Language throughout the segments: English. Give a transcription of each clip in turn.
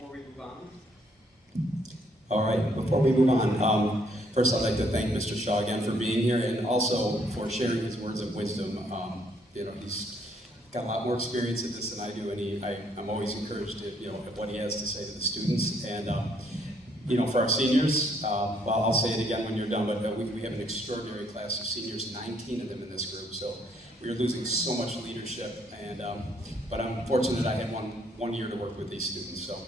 before we move on? All right, before we move on, first I'd like to thank Mr. Shaw again for being here and also for sharing his words of wisdom. He's got a lot more experience at this than I do, and I'm always encouraged at what he has to say to the students. And for our seniors, well, I'll say it again when you're done, but we have an extraordinary class of seniors, 19 of them in this group. So we're losing so much leadership, but I'm fortunate I had one year to work with these students. So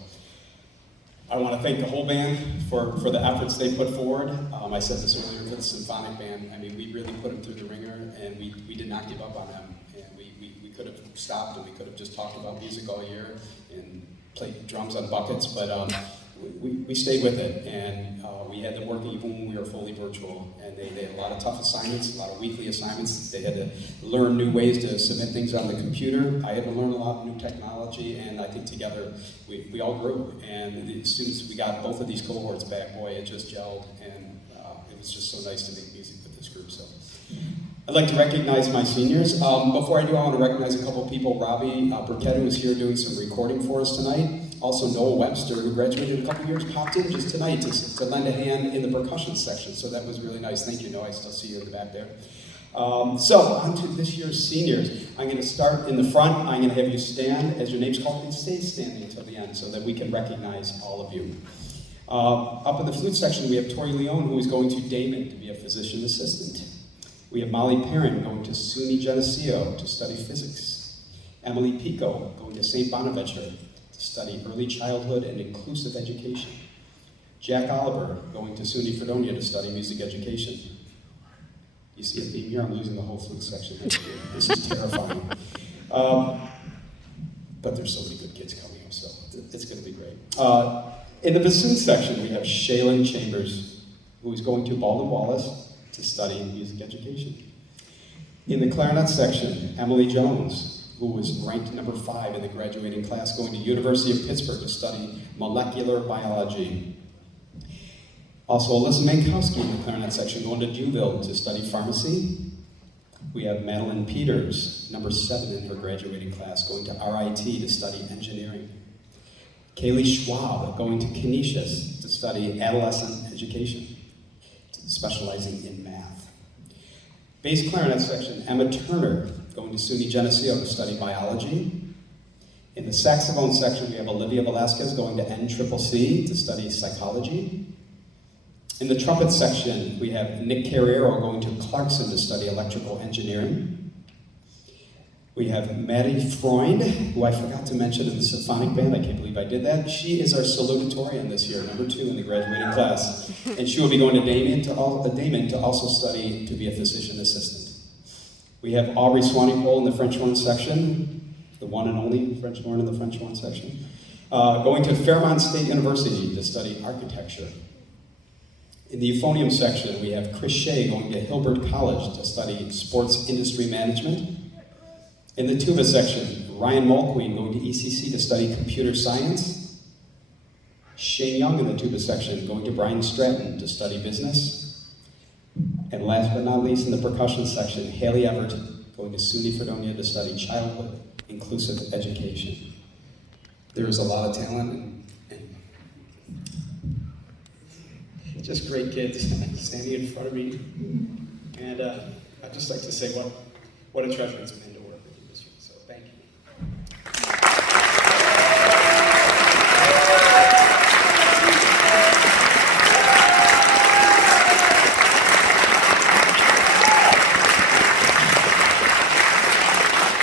I want to thank the whole band for the efforts they put forward. I said this earlier for the symphonic band. I mean, we really put them through the ringer, and we did not give up on them. And we could have stopped, and we could have just talked about music all year and played drums on buckets, but we stayed with it, and we had them working even when we were fully virtual. And they had a lot of tough assignments, a lot of weekly assignments. They had to learn new ways to submit things on the computer. I had to learn a lot of new technology, and I think together we all grew. And as soon as we got both of these cohorts back, boy, it just gelled, and it was just so nice to make music with this group. So I'd like to recognize my seniors. Before I do, I want to recognize a couple of people. Robbie Burkett, who is here doing some recording for us tonight. Also Noah Webster, who graduated a couple years, popped in just tonight to lend a hand in the percussion section. So that was really nice. Thank you, Noah. I still see you in the back there. So on to this year's seniors. I'm going to start in the front. I'm going to have you stand as your name's called and stay standing until the end so that we can recognize all of you. Up in the flute section, we have Tori Leone, who is going to Damon to be a physician assistant. We have Molly Perrin going to SUNY Geneseo to study physics. Emily Pico going to St. Bonaventure to study early childhood and inclusive education. Jack Oliver going to SUNY Fredonia to study music education. You see a theme here? I'm losing the whole flute section. This is terrifying. But there's so many good kids coming up, so it's going to be great. In the bassoon section, we have Shaylin Chambers, who is going to Baldwin Wallace to study music education. In the clarinet section, Emily Jones, who was ranked number 5 in the graduating class, going to University of Pittsburgh to study molecular biology. Also, Alyssa Mankowski in the clarinet section, going to Duville to study pharmacy. We have Madeline Peters, number 7 in her graduating class, going to RIT to study engineering. Kaylee Schwab, going to Canisius to study adolescent education, specializing in math. Bass clarinet section, Emma Turner, going to SUNY Geneseo to study biology. In the saxophone section, we have Olivia Velasquez going to NCCC to study psychology. In the trumpet section, we have Nick Carrero going to Clarkson to study electrical engineering. We have Maddie Freund, who I forgot to mention in the symphonic band. I can't believe I did that. She is our salutatorian this year, number 2 in the graduating class. And she will be going to Damon to also study to be a physician assistant. We have Aubrey Swanepoel in the French horn section, the one and only French horn in the French horn section, going to Fairmont State University to study architecture. In the euphonium section, we have Chris Shea going to Hilbert College to study sports industry management. In the tuba section, Ryan Mulqueen going to ECC to study computer science. Shane Young in the tuba section going to Bryan Stratton to study business. And last but not least, in the percussion section, Haley Everett going to SUNY Fredonia to study childhood inclusive education. There is a lot of talent and just great kids standing in front of me. And I'd just like to say what a treasure it's been to work with you this year. So thank you.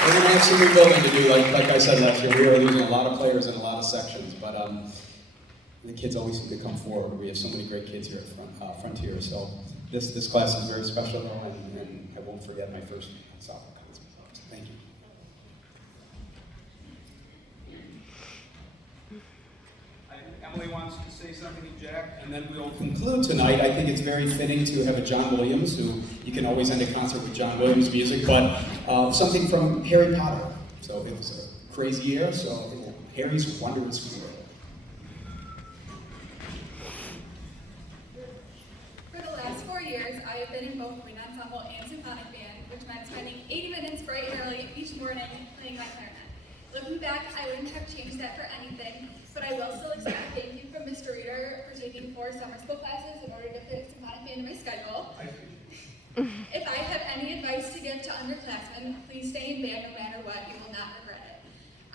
We're going to have some rebuilding to do, like I said last year. We are losing a lot of players in a lot of sections, but the kids always seem to come forward. We have so many great kids here at Frontier. So this class is very special, though, and I won't forget my first soccer concert. So thank you. I think Emily wants to say something to Jack, and then we'll conclude tonight. I think it's very fitting to have a John Williams, who you can always end a concert with John Williams music, but something from Harry Potter. So it was a crazy year, so Harry's Wondrous World. For the last 4 years, I have been in both wind ensemble and symphonic band, which meant spending 80 minutes bright and early each morning playing my clarinet. Looking back, I wouldn't have changed that for anything, but but I will still accept a thank you from Mr. Reader for taking 4 summer school classes in order to fit symphonic band into my schedule. If I have any advice to give to underclassmen, please stay in band no matter what. You will not regret it.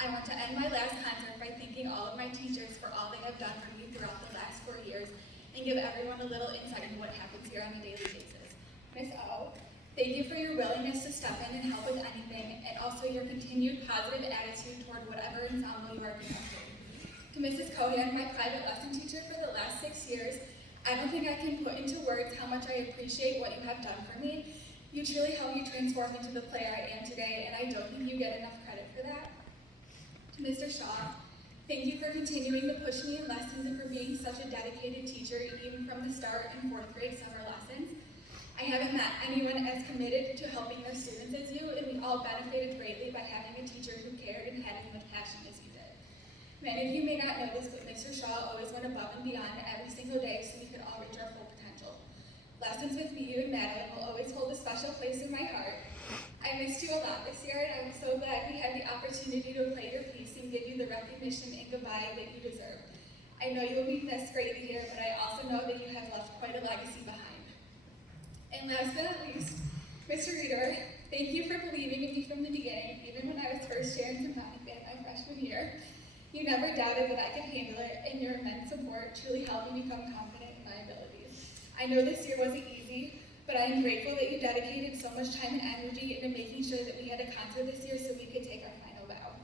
I want to end my last concert by thanking all of my teachers for all they have done for me throughout the last 4 years and give everyone a little insight into what happens here on a daily basis. Miss O, thank you for your willingness to step in and help with anything, and also your continued positive attitude toward whatever ensemble you are conducting. To Mrs. Cohan, my private lesson teacher for the last 6 years, I don't think I can put into words how much I appreciate what you have done for me. You truly helped me transform into the player I am today, and I don't think you get enough credit for that. To Mr. Shaw, thank you for continuing to push me in lessons and for being such a dedicated teacher even from the start in 4th grade summer lessons. I haven't met anyone as committed to helping their students as you, and we all benefited greatly by having a teacher who cared and had as much passion as you did. Many of you may not know this, but Mr. Shaw always went above and beyond every single day so we could all reach our full potential. Lessons with you and Madeline will always hold a special place in my heart. I missed you a lot this year, and I'm so glad we had the opportunity to play your piece and give you the recognition and goodbye that you deserve. I know you will be missed greatly here, but I also know that you have left quite a legacy behind. And last but not least, Mr. Reader, thank you for believing in me from the beginning, even when I was first chair in symphonic band my freshman year. You never doubted that I could handle it, and your immense support truly helped me become confident in my abilities. I know this year wasn't easy, but I am grateful that you dedicated so much time and energy into making sure that we had a concert this year so we could take our final bow.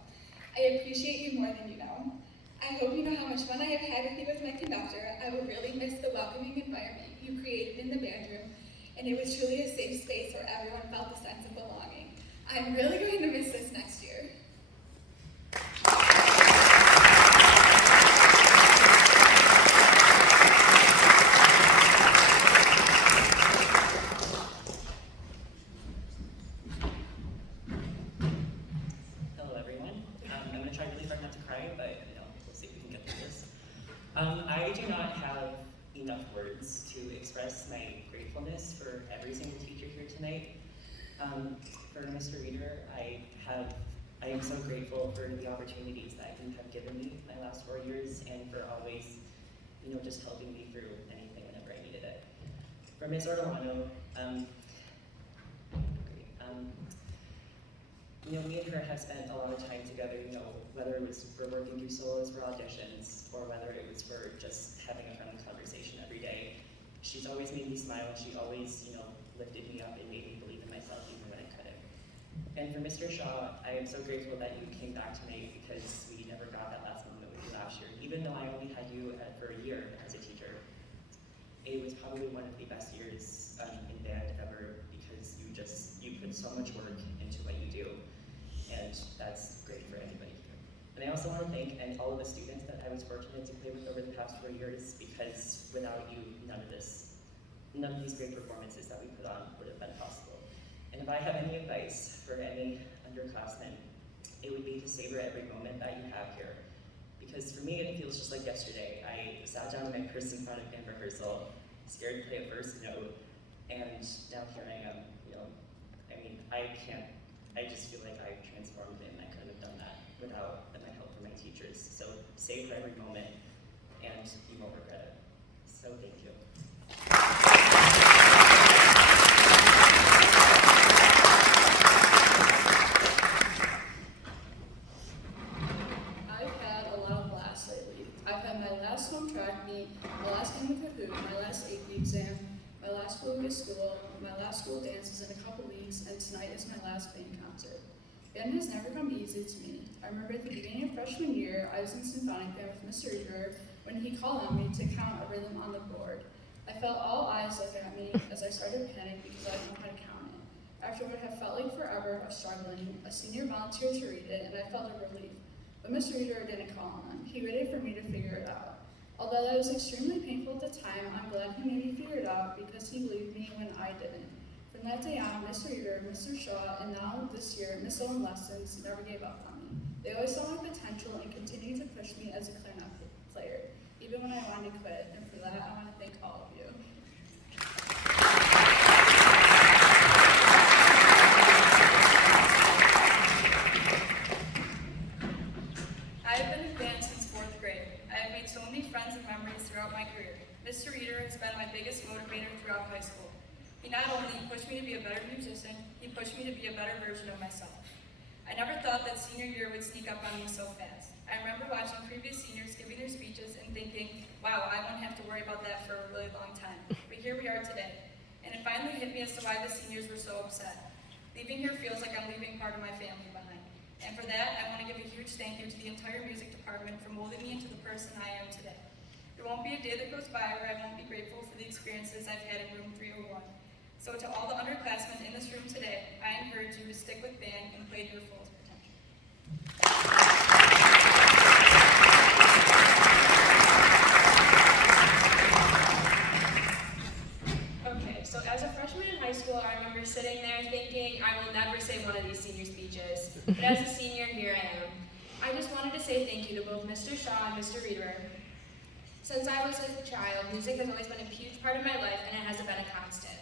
I appreciate you more than you know. I hope you know how much fun I have had with you as my conductor. I will really miss the welcoming environment you created in the band room, and it was truly a safe space where everyone felt a sense of belonging. I'm really going to miss this next year. I do not have enough words to express my gratefulness for every single teacher here tonight. For Mr. Reader, I am so grateful for the opportunities that you have given me my last 4 years and for always, just helping me through anything whenever I needed it. For Ms. Ortolano, me and her have spent a lot of time together, whether it was for working through solos for auditions or whether it was for just having a friendly conversation every day. She's always made me smile. She always, lifted me up and made me believe in myself even when I couldn't. And for Mr. Shaw, I am so grateful that you came back tonight because we never got that last moment with you last year. Even though I only had you for a year as a teacher, it was probably one of the best years in band ever because you put so much work into what you do. And that's great for anybody here. And I also want to thank all of the students that I was fortunate to play with over the past 4 years because without you, none of these great performances that we put on would have been possible. And if I have any advice for any underclassmen, it would be to savor every moment that you have here. Because for me, it feels just like yesterday. I sat down in my first symphonic band rehearsal, scared to play a first note, and now here I am, I just feel like I've transformed and I couldn't have done that without my help from my teachers. So savor every moment and you won't regret it. So thank you. I've had a lot of laughs lately. I've had my last home track meet, my last game of Kahoot, my last AP exam, my last week of school, my last school dances in a couple weeks, and tonight is my last band concert. Band has never come easy to me. I remember at the beginning of freshman year, I was in symphonic band with Mr. Reader when he called on me to count a rhythm on the board. I felt all eyes look at me as I started to panic because I didn't know how to count it. After what had felt like forever of struggling, a senior volunteered to read it, and I felt a relief. But Mr. Reader didn't call on. He waited for me to figure it out. Although that was extremely painful at the time, I'm glad he made me figure it out because he believed me when I didn't. From that day on, Mr. Reader, Mr. Shaw, and now this year, Miss Owen Lessons never gave up on me. They always saw my potential and continued to push me as a clarinet player, even when I wanted to quit, and for that, I want to thank all of you. I've been in band since 4th grade. many friends and memories throughout my career. Mr. Reeder has been my biggest motivator throughout high school. He not only pushed me to be a better musician, he pushed me to be a better version of myself. I never thought that senior year would sneak up on me so fast. I remember watching previous seniors giving their speeches and thinking, wow, I won't have to worry about that for a really long time. But here we are today. And it finally hit me as to why the seniors were so upset. Leaving here feels like I'm leaving part of my family behind. And for that, I want to give a huge thank you to the entire music department for molding me into the person I am today. There won't be a day that goes by where I won't be grateful for the experiences I've had in room 301. So to all the underclassmen in this room today, I encourage you to stick with band and play to your fullest potential. Okay, so as a freshman in high school, I remember sitting there thinking, I will never say one of these senior speeches. But as a senior, here I am. I just wanted to say thank you to both Mr. Shaw and Mr. Reeder. Since I was a child, music has always been a huge part of my life, and it has been a constant.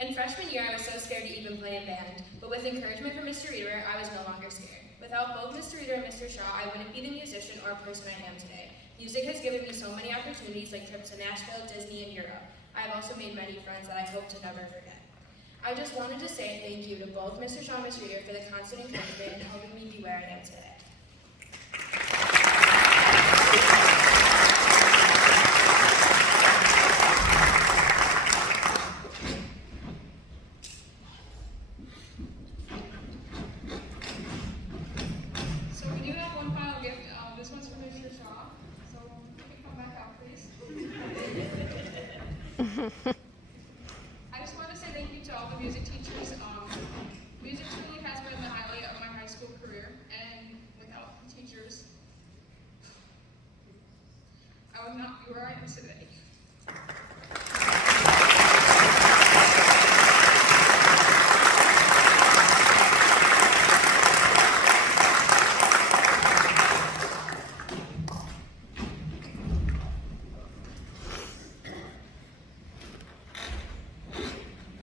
In freshman year, I was so scared to even play in band, but with encouragement from Mr. Reeder, I was no longer scared. Without both Mr. Reeder and Mr. Shaw, I wouldn't be the musician or person I am today. Music has given me so many opportunities like trips to Nashville, Disney, and Europe. I have also made many friends that I hope to never forget. I just wanted to say thank you to both Mr. Shaw and Mr. Reeder for the constant encouragement and helping me be where I am today. So we do have one final gift. This one's for Mr. Shaw. So you can come back out, please. I just want to say thank you to all the music teachers. Music truly has been the highlight of my high school career, and without the teachers, I would not be where I am today.